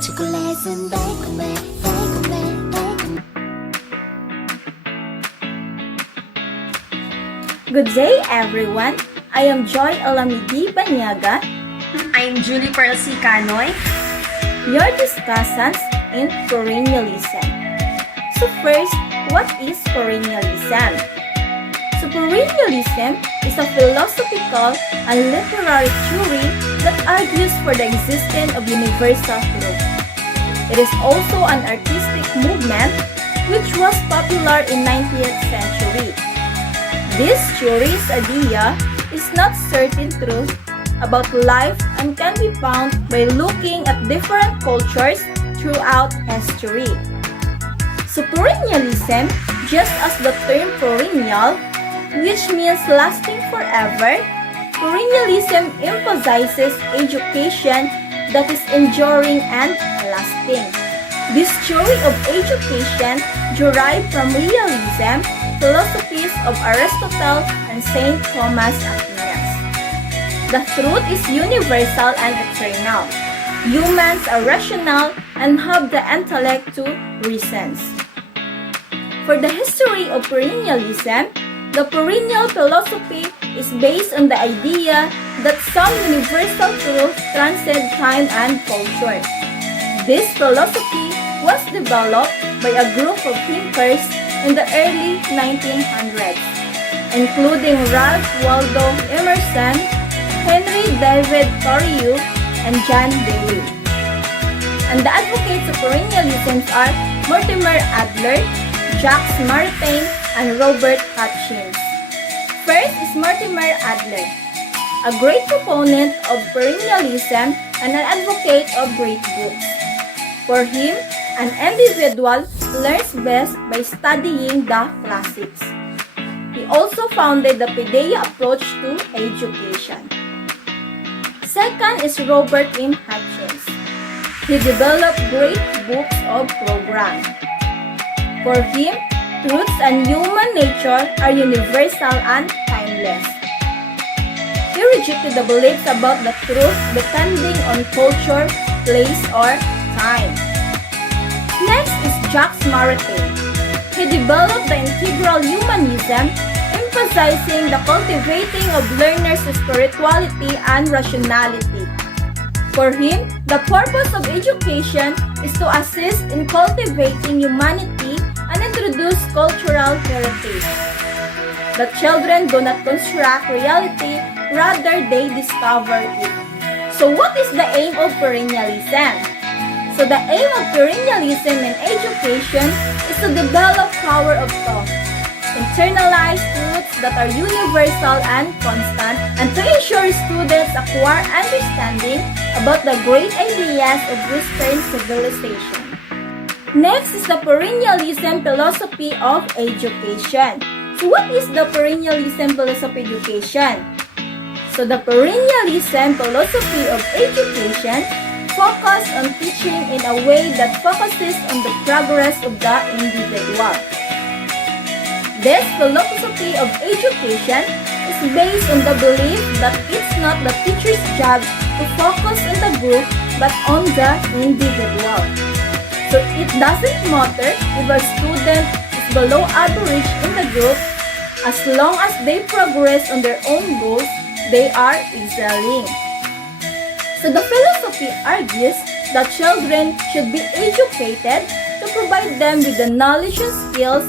초콜릿은 달콤해 달콤해 달콤해. Good day, everyone. I am Joy Alamidi Bañaga, I'm Julie Percy Canoy. your discussants in perennialism. So first, what is perennialism? So perennialism is a philosophical and literary theory that argues for the existence of universal truth. It is also an artistic movement which was popular in 19th century. This theory's idea is not certain truth about life and can be found by looking at different cultures throughout history. So perennialism, just as the term perennial, which means lasting forever, perennialism emphasizes education that is enduring and lasting. This theory of education derived from realism philosophies of Aristotle and Saint Thomas Aquinas. The truth is universal and eternal. Humans are rational and have the intellect to reason. For the history of perennialism, the perennial philosophy is based on the idea that some universal truth transcend time and culture. This philosophy was developed by a group of thinkers in the early 1900s, including Ralph Waldo Emerson, Henry David Thoreau, and John Dewey. And the advocates of perennialism are Mortimer Adler, Jacques Maritain, and Robert Hutchins. First is Mortimer Adler, a great proponent of perennialism and an advocate of great books. For him, an individual learns best by studying the classics. He also founded the Paideia approach to education. Second is Robert M. Hutchins. He developed great books of program. For him, truths and human nature are universal and timeless. He rejected the beliefs about the truth depending on culture, place, or time. Next is Jacques Maritain. He developed the integral humanism, emphasizing the cultivating of learners' spirituality and rationality. For him, the purpose of education is to assist in cultivating humanity and introduce cultural heritage. The children do not construct reality, rather they discover it. So what is the aim of perennialism? So the aim of perennialism in education is to develop power of thought, internalize truths that are universal and constant, and to ensure students acquire understanding about the great ideas of Western civilization. Next is the perennialism philosophy of education. So what is the perennialism philosophy of education? So the perennialism philosophy of education focus on teaching in a way that focuses on the progress of the individual. This philosophy of education is based on the belief that it's not the teacher's job to focus on the group but on the individual. So it doesn't matter if a student is below average in the group, as long as they progress on their own goals, they are excelling. So the philosophy argues that children should be educated to provide them with the knowledge and skills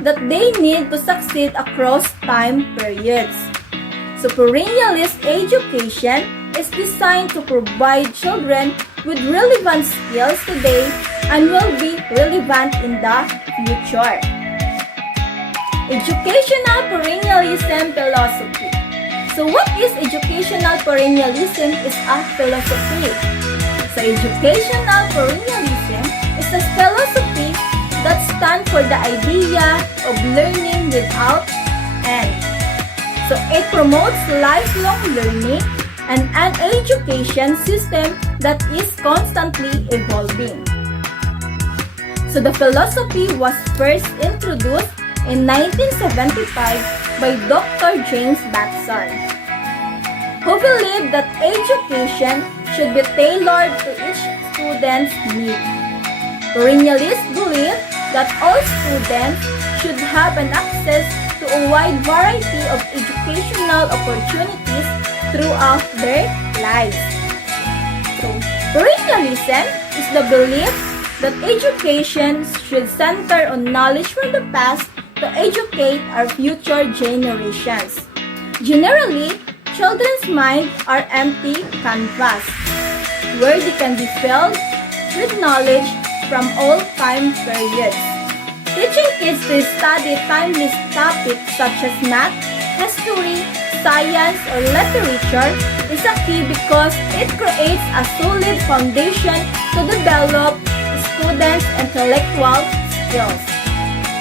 that they need to succeed across time periods. So perennialist education is designed to provide children with relevant skills today and will be relevant in the future. Educational perennialism philosophy. So what is educational perennialism is a philosophy. So educational perennialism is a philosophy that stands for the idea of learning without end. So it promotes lifelong learning and an education system that is constantly evolving. So the philosophy was first introduced in 1975 by Dr. James Batson, who believed that education should be tailored to each students need. Perennialists believe that all students should have an access to a wide variety of educational opportunities throughout their lives. So, perennialism is the belief that education should center on knowledge from the past to educate our future generations. Generally, children's minds are empty canvas, where they can be filled with knowledge from all time periods. Teaching kids to study timeless topics such as math, history, science, or literature is a key because it creates a solid foundation to develop students' intellectual skills.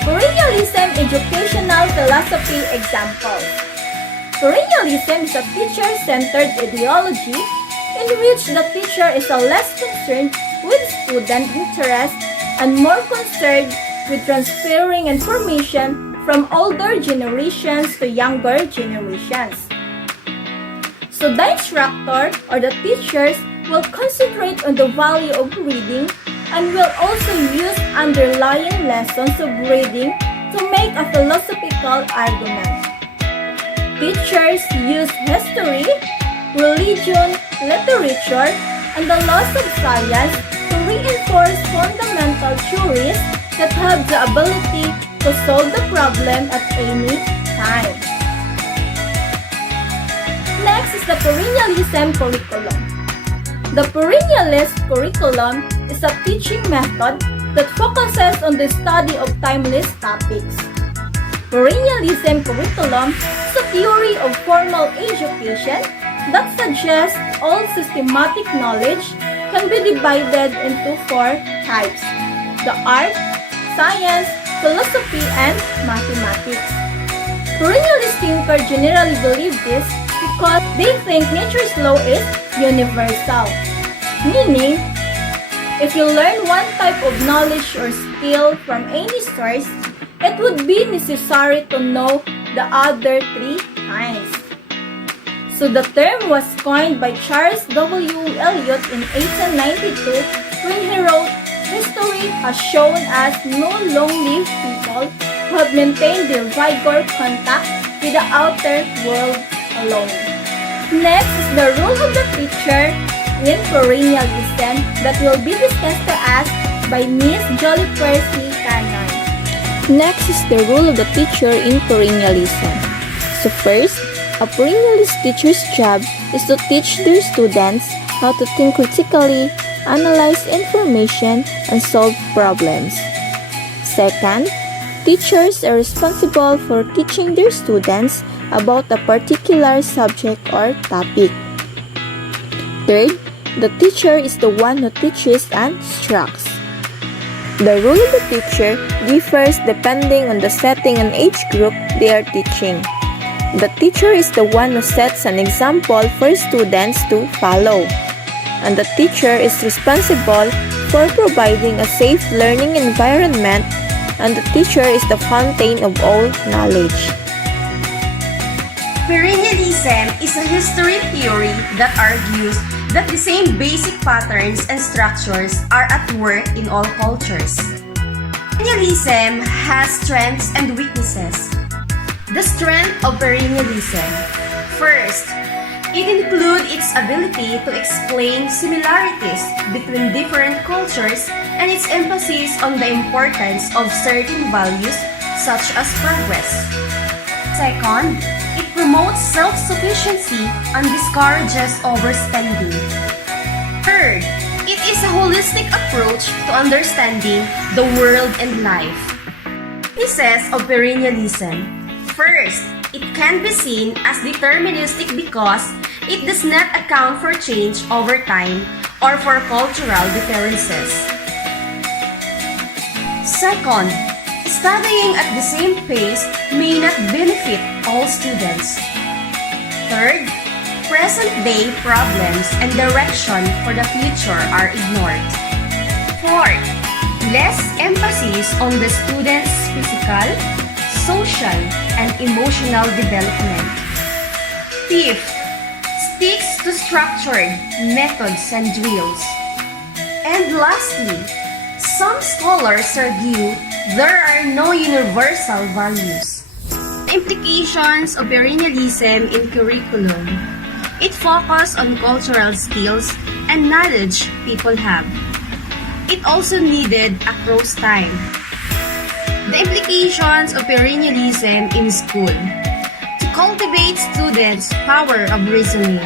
Perennialism educational philosophy examples. Perennialism is a teacher-centered ideology in which the teacher is less concerned with student interest and more concerned with transferring information from older generations to younger generations. So the instructor or the teachers will concentrate on the value of reading and will also use underlying lessons of reading to make a philosophical argument. Teachers use history, religion, literature, and the laws of science to reinforce fundamental theories that have the ability to solve the problem at any time. Next is the perennialism curriculum. The perennialist curriculum is a teaching method that focuses on the study of timeless topics. Perennialism curriculum is a theory of formal education that suggests all systematic knowledge can be divided into four types: the art, science, philosophy, and mathematics. Perennialist thinkers generally believe this because they think nature's law is universal. Meaning, if you learn one type of knowledge or skill from any source, it would be necessary to know the other three kinds. So the term was coined by Charles W. Eliot in 1892 when he wrote, "History has shown us no long-lived people who have maintained their vigor contact with the outer world alone." Next is the role of the teacher in perennialism that will be discussed to us by Miss Jolly Percy Canoy. Next is the role of the teacher in perennialism. So first, a perennialist teacher's job is to teach their students how to think critically, analyze information, and solve problems. Second, teachers are responsible for teaching their students about a particular subject or topic. Third, the teacher is the one who teaches and instructs. The role of the teacher differs depending on the setting and age group they are teaching. The teacher is the one who sets an example for students to follow, and the teacher is responsible for providing a safe learning environment, and the teacher is the fountain of all knowledge. Perennialism is a history theory that argues that the same basic patterns and structures are at work in all cultures. Perennialism has strengths and weaknesses. The strength of perennialism. First, it includes its ability to explain similarities between different cultures and its emphasis on the importance of certain values such as progress. Second, it promotes self-sufficiency and discourages overspending. Third, it is a holistic approach to understanding the world and life. Pieces of perennialism. First, it can be seen as deterministic because it does not account for change over time or for cultural differences. Second, studying at the same pace may not benefit all students. Third, present-day problems and direction for the future are ignored. Fourth, less emphasis on the student's physical, social, and emotional development. Fifth, sticks to structured methods and drills. And lastly, some scholars argue there are no universal values. Implications of perennialism in curriculum. It focuses on cultural skills and knowledge people have. It also needed across time. The implications of perennialism in school. To cultivate students' power of reasoning.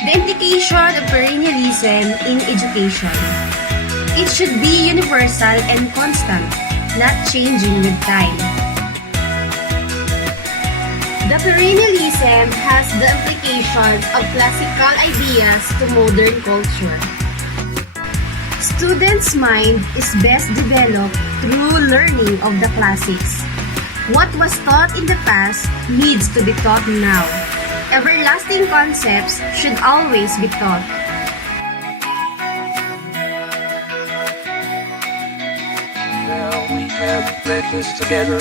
The implication of perennialism in education. It should be universal and constant, not changing with time. The perennialism has the implication of classical ideas to modern culture. Students' mind is best developed through learning of the classics. What was taught in the past needs to be taught now. Everlasting concepts should always be taught. Now we have breakfast together.